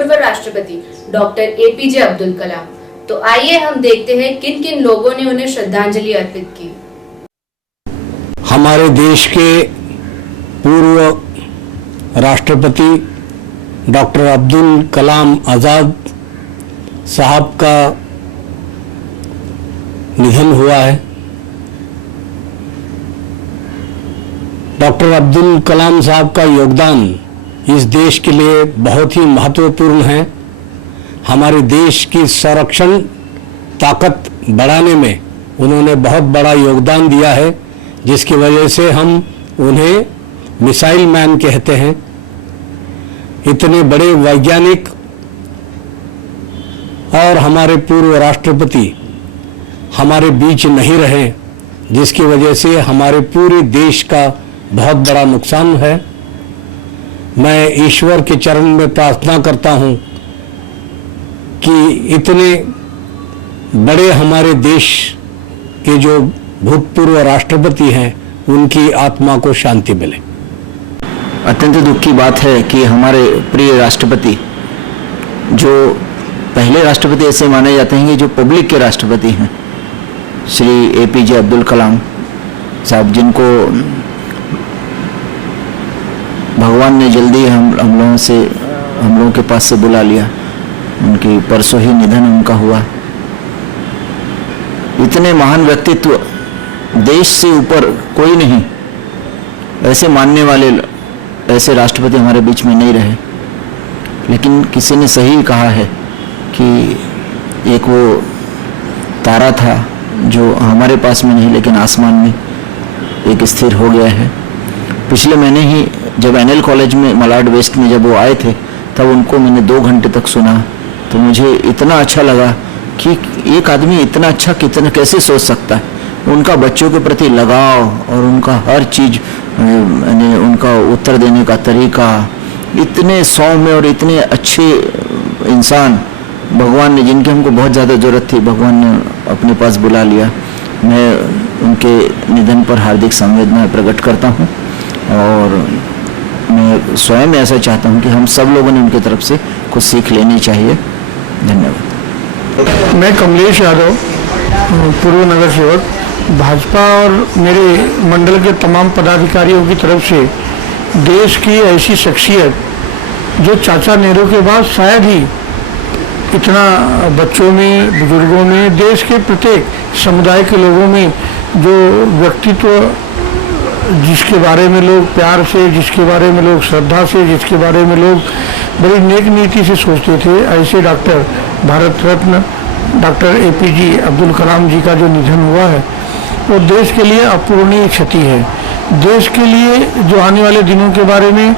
पूर्व राष्ट्रपति doctor APJ Abdul Kalam. तो आइए हम देखते हैं किन किन लोगों ने उन्हें श्रद्धांजलि अर्पित की। हमारे देश के पूर्व राष्ट्रपति डॉक्टर अब्दुल कलाम आज़ाद साहब का निधन हुआ है। डॉक्टर अब्दुल कलाम साहब का योगदान इस देश के लिए बहुत ही महत्वपूर्ण है। हमारे देश की संरक्षण ताकत बढ़ाने में उन्होंने बहुत बड़ा योगदान दिया है, जिसकी वजह से हम उन्हें मिसाइल मैन कहते हैं। इतने बड़े वैज्ञानिक और हमारे पूर्व राष्ट्रपति हमारे बीच नहीं रहे, जिसकी वजह से हमारे पूरे देश का बहुत बड़ा नुकसान है। मैं ईश्वर के चरण में प्रार्थना करता हूं कि इतने बड़े हमारे देश के जो भूतपूर्व राष्ट्रपति हैं उनकी आत्मा को शांति मिले। अत्यंत दुख की बात है कि हमारे प्रिय राष्ट्रपति, जो पहले राष्ट्रपति ऐसे माने जाते हैं कि जो पब्लिक के राष्ट्रपति हैं, श्री एपीजे अब्दुल कलाम साहब, जिनको भगवान ने जल्दी हम लोगों के पास से बुला लिया। उनकी परसों ही निधन उनका हुआ। इतने महान व्यक्तित्व, देश से ऊपर कोई नहीं, ऐसे मानने वाले ऐसे राष्ट्रपति हमारे बीच में नहीं रहे। लेकिन किसी ने सही कहा है कि एक वो तारा था जो हमारे पास में नहीं लेकिन आसमान में एक स्थिर हो गया है। पिछले महीने ही जब एनएल कॉलेज में मलाड वेस्ट में जब वो आए थे, तब उनको मैंने 2 घंटे तक सुना, तो मुझे इतना अच्छा लगा कि एक आदमी इतना अच्छा कितना कैसे सोच सकता है। उनका बच्चों के प्रति लगाव और उनका हर चीज़, उनका उत्तर देने का तरीका, इतने सौम्य और इतने अच्छे इंसान भगवान ने, जिनकी हमको बहुत ज़्यादा ज़रूरत थी, भगवान ने अपने पास बुला लिया। मैं उनके निधन पर हार्दिक संवेदना प्रकट करता हूँ और मैं स्वयं ऐसा चाहता हूँ कि हम सब लोगों ने उनकी तरफ से कुछ सीख लेनी चाहिए। धन्यवाद। मैं कमलेश यादव, पूर्व नगर सेवक, भाजपा और मेरे मंडल के तमाम पदाधिकारियों की तरफ से देश की ऐसी शख्सियत जो चाचा नेहरू के बाद शायद ही इतना बच्चों में, बुजुर्गों में, देश के प्रत्येक समुदाय के लोगों में जो व्यक्तित्व, जिसके बारे में लोग प्यार से, जिसके बारे में लोग श्रद्धा से, जिसके बारे में लोग बड़ी नेक नीति से सोचते थे, ऐसे doctor Bharat Ratna doctor APJ Abdul Kalam जी का जो निधन हुआ है वो देश के लिए अपूरणीय क्षति है। देश के लिए जो आने वाले दिनों के बारे में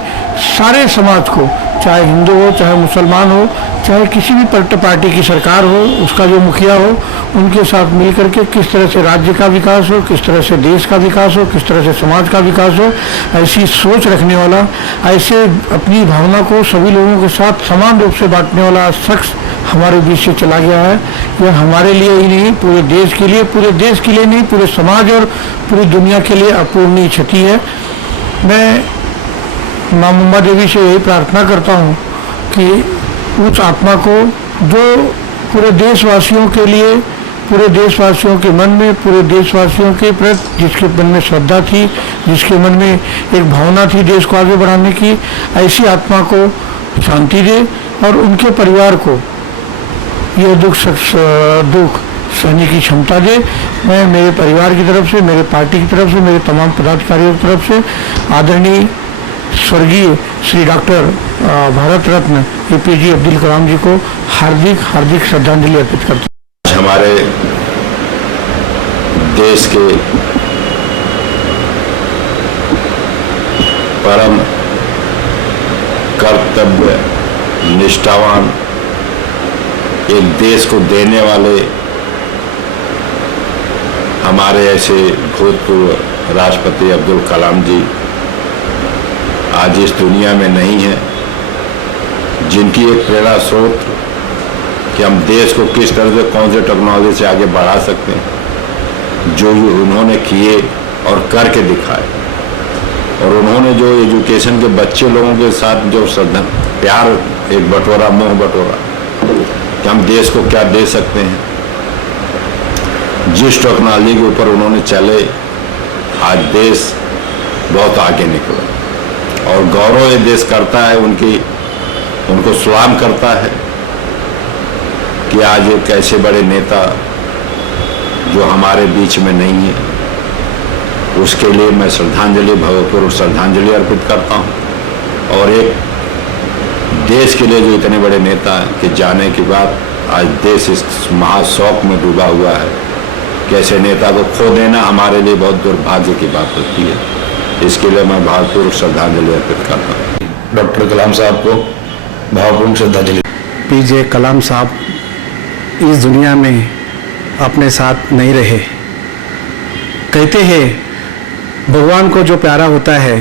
सारे समाज को, चाहे हिंदू हो, चाहे मुसलमान हो, चाहे किसी भी पार्टी की सरकार हो, उसका जो मुखिया हो, उनके साथ मिलकर के किस तरह से राज्य का विकास हो, किस तरह से देश का विकास हो, किस तरह से समाज का विकास हो, ऐसी सोच रखने वाला, ऐसे अपनी भावना को सभी लोगों के साथ समान रूप से बांटने वाला शख्स हमारे बीच से चला गया है। यह हमारे लिए ही नहीं, पूरे देश के लिए नहीं, पूरे समाज और पूरी दुनिया के लिए अपूरणीय क्षति है। मैं माँ मुंबा देवी से यही प्रार्थना करता हूँ कि उस आत्मा को, जो पूरे देशवासियों के लिए, पूरे देशवासियों के मन में, पूरे देशवासियों के प्रति जिसके मन में श्रद्धा थी, जिसके मन में एक भावना थी देश को आगे बढ़ाने की, ऐसी आत्मा को शांति दे और उनके परिवार को यह दुख सहने की क्षमता दे। मैं मेरे परिवार की तरफ से, मेरे पार्टी की तरफ से, मेरे तमाम पदाधिकारियों की तरफ से आदरणीय स्वर्गीय श्री डॉक्टर भारत रत्न एपीजे अब्दुल कलाम जी को हार्दिक श्रद्धांजलि अर्पित करता हूँ। हमारे देश के परम कर्तव्य निष्ठावान, एक देश को देने वाले हमारे ऐसे भूतपूर्व राष्ट्रपति अब्दुल कलाम जी आज इस दुनिया में नहीं है, जिनकी एक प्रेरणा स्रोत कि हम देश को किस तरह से, कौन से टेक्नोलॉजी से आगे बढ़ा सकते हैं, जो उन्होंने किए और करके दिखाए। और उन्होंने जो एजुकेशन के बच्चे लोगों के साथ जो श्रद्धा प्यार एक बटोरा, मोह बटोरा कि हम देश को क्या दे सकते हैं। जिस टेक्नोलॉजी के ऊपर उन्होंने चले, आज देश बहुत आगे निकला और गौरव ये देश करता है, उनको सलाम करता है कि आज एक ऐसे बड़े नेता जो हमारे बीच में नहीं है, उसके लिए मैं श्रद्धांजलि, भावपूर्वक श्रद्धांजलि अर्पित करता हूँ। और एक देश के लिए जो इतने बड़े नेता हैं कि जाने के बाद आज देश इस महाशोक में डूबा हुआ है कि ऐसे नेता को खो देना हमारे लिए बहुत दुर्भाग्य की बात होती है। इसके लिए मैं भावपूर्वक श्रद्धांजलि अर्पित करता हूँ। डॉक्टर कलाम साहब को भावपूर्ण श्रद्धांजलि। पीजे कलाम साहब इस दुनिया में अपने साथ नहीं रहे। कहते हैं भगवान को जो प्यारा होता है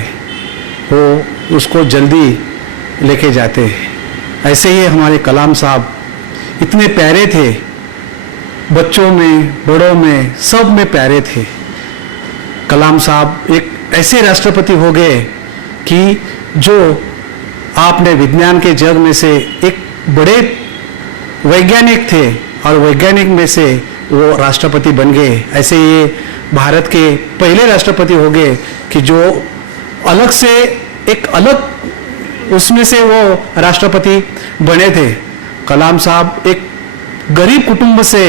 वो उसको जल्दी लेके जाते हैं। ऐसे ही हमारे कलाम साहब इतने प्यारे थे, बच्चों में, बड़ों में, सब में प्यारे थे। कलाम साहब एक ऐसे राष्ट्रपति हो गए कि जो आपने विज्ञान के जग में से एक बड़े वैज्ञानिक थे और वैज्ञानिक में से वो राष्ट्रपति बन गए। ऐसे ये भारत के पहले राष्ट्रपति हो गए कि जो अलग से एक अलग उसमें से वो राष्ट्रपति बने थे। कलाम साहब एक गरीब कुटुंब से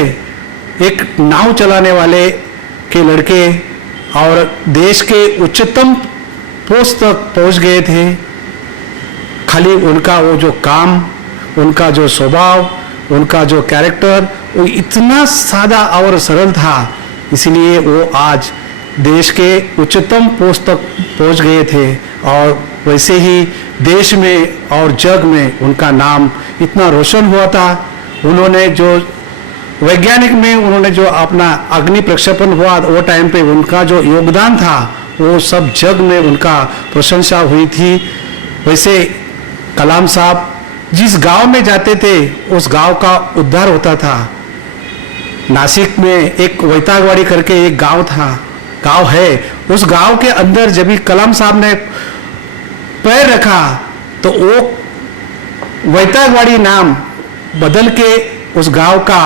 एक नाव चलाने वाले के लड़के और देश के उच्चतम पोस्ट तक पहुंच गए थे। खाली उनका वो जो काम, उनका जो स्वभाव, उनका जो कैरेक्टर वो इतना सादा और सरल था, इसलिए वो आज देश के उच्चतम पोस्ट तक पहुंच गए थे। और वैसे ही देश में और जग में उनका नाम इतना रोशन हुआ था। उन्होंने जो वैज्ञानिक में उन्होंने जो अपना अग्नि प्रक्षेपण हुआ वो टाइम पे उनका जो योगदान था वो सब जग में उनका प्रशंसा हुई थी। वैसे कलाम साहब जिस गांव में जाते थे उस गांव का उद्धार होता था। नासिक में एक वैतागवाड़ी करके एक गांव है, उस गांव के अंदर जब भी कलाम साहब ने पैर रखा तो वो वैतागवाड़ी नाम बदल के उस गांव का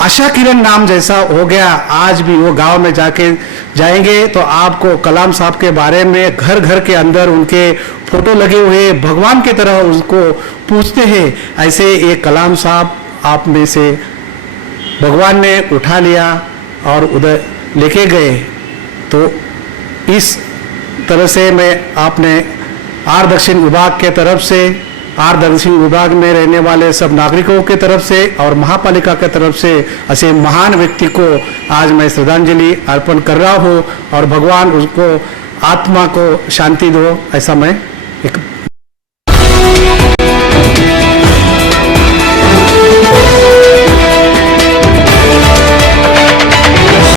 आशा किरण नाम जैसा हो गया। आज भी वो गांव में जाएंगे तो आपको कलाम साहब के बारे में घर घर के अंदर उनके फोटो लगे हुए भगवान की तरह उनको पूछते हैं। ऐसे ये कलाम साहब आप में से भगवान ने उठा लिया और उधर लेके गए। तो इस तरह से मैं आपने आर दक्षिण विभाग के तरफ से, आर दक्षिण विभाग में रहने वाले सब नागरिकों के तरफ से और महापालिका के तरफ से ऐसे महान व्यक्ति को आज मैं श्रद्धांजलि अर्पण कर रहा हूँ और भगवान उसको आत्मा को शांति दो, ऐसा मैं एक